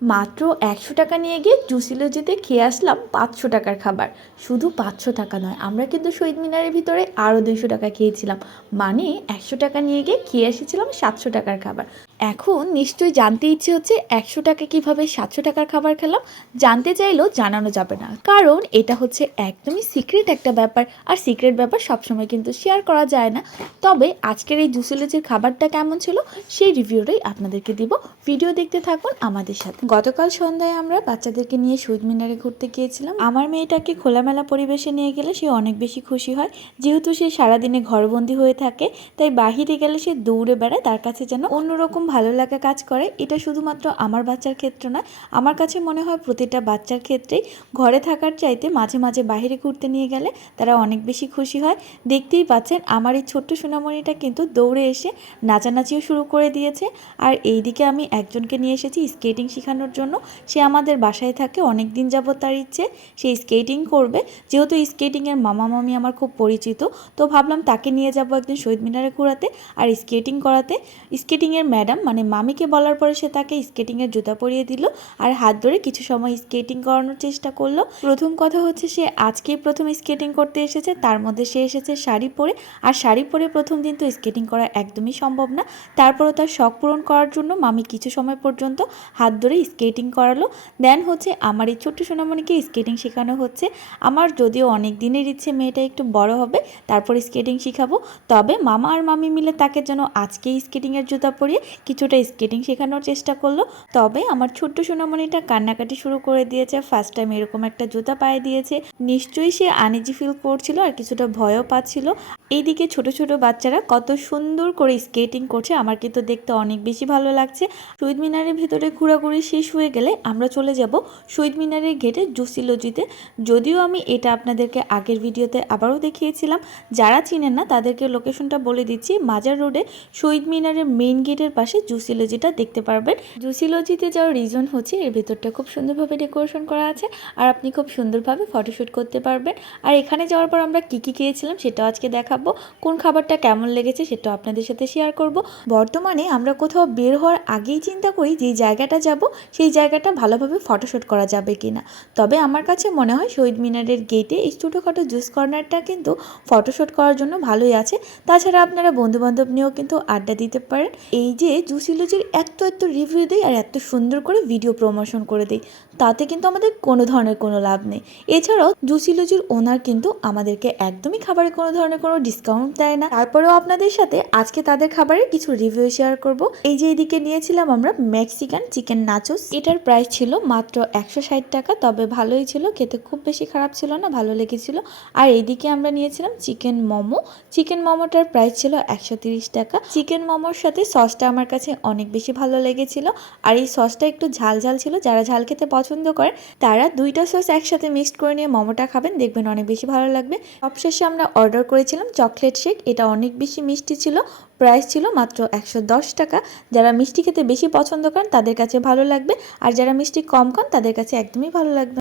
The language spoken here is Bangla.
মাত্র ১০০ টাকা নিয়ে গিয়ে জুসিলজিতে খেয়ে আসলাম ৫০০ টাকার খাবার। শুধু ৫০০ টাকা নয়, আমরা কিন্তু শহীদ মিনারের ভিতরে আরও ২০০ টাকা খেয়েছিলাম। মানে ১০০ টাকা নিয়ে গিয়ে খেয়ে এসেছিলাম ৭০০ টাকার খাবার। এখন নিশ্চয়ই জানতে ইচ্ছে হচ্ছে ১০০ টাকা কীভাবে ৭০০ টাকার খাবার খেলাম। জানতে চাইলেও জানানো যাবে না, কারণ এটা হচ্ছে একদমই সিক্রেট একটা ব্যাপার। আর সিক্রেট ব্যাপার সবসময় কিন্তু শেয়ার করা যায় না। তবে আজকের এই জুসিলজির খাবারটা কেমন ছিল সেই রিভিউটাই আপনাদেরকে দিব। ভিডিও দেখতে থাকুন আমাদের সাথে। গতকাল সন্ধ্যায় আমরা বাচ্চাদেরকে নিয়ে শহীদ মিনারে ঘুরতে গিয়েছিলাম। আমার মেয়েটাকে খোলামেলা পরিবেশে নিয়ে গেলে সে অনেক বেশি খুশি হয়, যেহেতু সে সারাদিনে ঘরবন্দি হয়ে থাকে। তাই বাহিরে গেলে সে দৌড়ে বেড়ায়, তার কাছে যেন অন্যরকম ভালো লাগা কাজ করে। এটা শুধুমাত্র আমার বাচ্চার ক্ষেত্রে নয়, আমার কাছে মনে হয় প্রতিটা বাচ্চার ক্ষেত্রেই ঘরে থাকার চাইতে মাঝে মাঝে বাইরে ঘুরতে নিয়ে গেলে তারা অনেক বেশি খুশি হয়। দেখতেই পাচ্ছেন আমার এই ছোট্ট সোনামণিটা কিন্তু দৌড়ে এসে নাচানাচিও শুরু করে দিয়েছে। আর এইদিকে আমি একজনকে নিয়ে এসেছি স্কেটিং শেখানোর জন্য। সে আমাদের বাসায় থাকে, অনেক দিন যাবত তার ইচ্ছে সে স্কেটিং করবে। যেহেতু স্কেটিংয়ের মামা মামি আমার খুব পরিচিত, তো ভাবলাম তাকে নিয়ে যাব একদিন শহীদ মিনারে ঘোরাতে আর স্কেটিং করাতে। স্কেটিংয়ের ম্যাডাম মানে মামিকে বলার পরে সে তাকে স্কেটিংয়ের জুতা পরিয়ে দিল আর হাত ধরে কিছু সময় স্কেটিং করানোর চেষ্টা করলো। প্রথম কথা হচ্ছে সে আজকেই প্রথম স্কেটিং করতে এসেছে, তার মধ্যে সে এসেছে শাড়ি পরে। আর শাড়ি পরে প্রথম দিন তো স্কেটিং করা একদমই সম্ভব না। তারপরও তার শখ পূরণ করার জন্য মামি কিছু সময় পর্যন্ত হাত ধরে স্কেটিং করালো। দেন হচ্ছে আমার এই ছোট্ট সোনামণিকে স্কেটিং শেখানো হচ্ছে। আমার যদিও অনেক দিনের ইচ্ছে মেয়েটা একটু বড় হবে তারপর স্কেটিং শেখাবো, তবে মামা আর মামি মিলে তাকে যেন আজকেই স্কেটিংয়ের জুতা পরিয়ে কিছুটা স্কেটিং শেখানোর চেষ্টা করলো। তবে আমার ছোট্ট সোনামণিটা কান্নাকাটি শুরু করে দিয়েছে। ফার্স্ট টাইম এরকম একটা জুতা পায়ে দিয়েছে, নিশ্চয়ই সে আনইজি ফিল করছিল আর কিছুটা ভয়ও পাচ্ছিল। এইদিকে ছোট ছোট বাচ্চারা কত সুন্দর করে স্কেটিং করছে, আমার কিন্তু দেখতে অনেক বেশি ভালো লাগছে। শহীদ মিনারের ভেতরে ঘোরাঘুরি শেষ হয়ে গেলে আমরা চলে যাব শহীদ মিনারের গেটে জুসিলজিতে। যদিও আমি এটা আপনাদেরকে আগের ভিডিওতে আবারও দেখিয়েছিলাম, যারা চিনেন না তাদেরকে লোকেশনটা বলে দিচ্ছি। মাজার রোডে শহীদ মিনারের মেইন গেটের পাশে জুসিলজিটা দেখতে পারবেন। জুসিলজিতে যাওয়ার রিজন হচ্ছে এর ভেতরটা খুব সুন্দরভাবে ডেকোরেশন করা আছে আর আপনি খুব সুন্দরভাবে ফটোশ্যুট করতে পারবেন। আর এখানে যাওয়ার পর আমরা কী কী খেয়েছিলাম সেটাও আজকে দেখাবো, কোন খাবারটা কেমন লেগেছে সেটাও আপনাদের সাথে শেয়ার করব। বর্তমানে আমরা কোথাও বের হওয়ার আগেই চিন্তা করি যে জায়গাটা যাব সেই জায়গাটা ভালোভাবে ফটোশ্যুট করা যাবে কিনা। তবে আমার কাছে মনে হয় শহীদ মিনারের গেটে এই ছোটোখাটো জুস কর্নারটা কিন্তু ফটোশ্যুট করার জন্য ভালোই আছে। তাছাড়া আপনারা বন্ধুবান্ধব নিয়েও কিন্তু আড্ডা দিতে পারেন। এই যে জুসিলজির এত রিভিউ দেয় আর এত সুন্দর করে ভিডিও প্রমোশন করে দেয়, তাতে কিন্তু আমাদের কোনো ধরনের কোনো লাভ নেই। এছাড়াও জুসিলজির ওনার কিন্তু আমাদেরকে একদমই খাবারে কোনো ধরনের কোনো ডিসকাউন্ট দেয় না। তারপরেও আপনাদের সাথে আজকে তাদের খাবারের কিছু রিভিউ শেয়ার করব। এই যে এদিকে নিয়েছিলাম আমরা মেক্সিকান চিকেন নাচোস, এটার প্রাইস ছিল মাত্র 160 টাকা। তবে ভালোই ছিল, খেতে খুব বেশি খারাপ ছিল না, ভালো লেগেছিল। আর এইদিকে আমরা নিয়েছিলাম চিকেন মোমো। চিকেন মোমোটার প্রাইস ছিল 130 টাকা। চিকেন মোমোর সাথে সসটা আমার কাছে অনেক বেশি ভালো লেগেছিল। আর এই সসটা একটু ঝাল ঝাল ছিল, যারা ঝাল খেতে পছন্দ করেন তারা দুইটা সস একসাথে মিক্সড করে নিয়ে মোমোটা খাবেন, দেখবেন অনেক বেশি ভালো লাগবে। সবশেষে আমরা অর্ডার করেছিলাম চকলেট শেক, এটা অনেক বেশি মিষ্টি ছিল। প্রাইস ছিল মাত্র 110 টাকা। যারা মিষ্টি খেতে বেশি পছন্দ করেন তাদের কাছে ভালো লাগবে, আর যারা মিষ্টি কম খান তাদের কাছে একদমই ভালো লাগবে।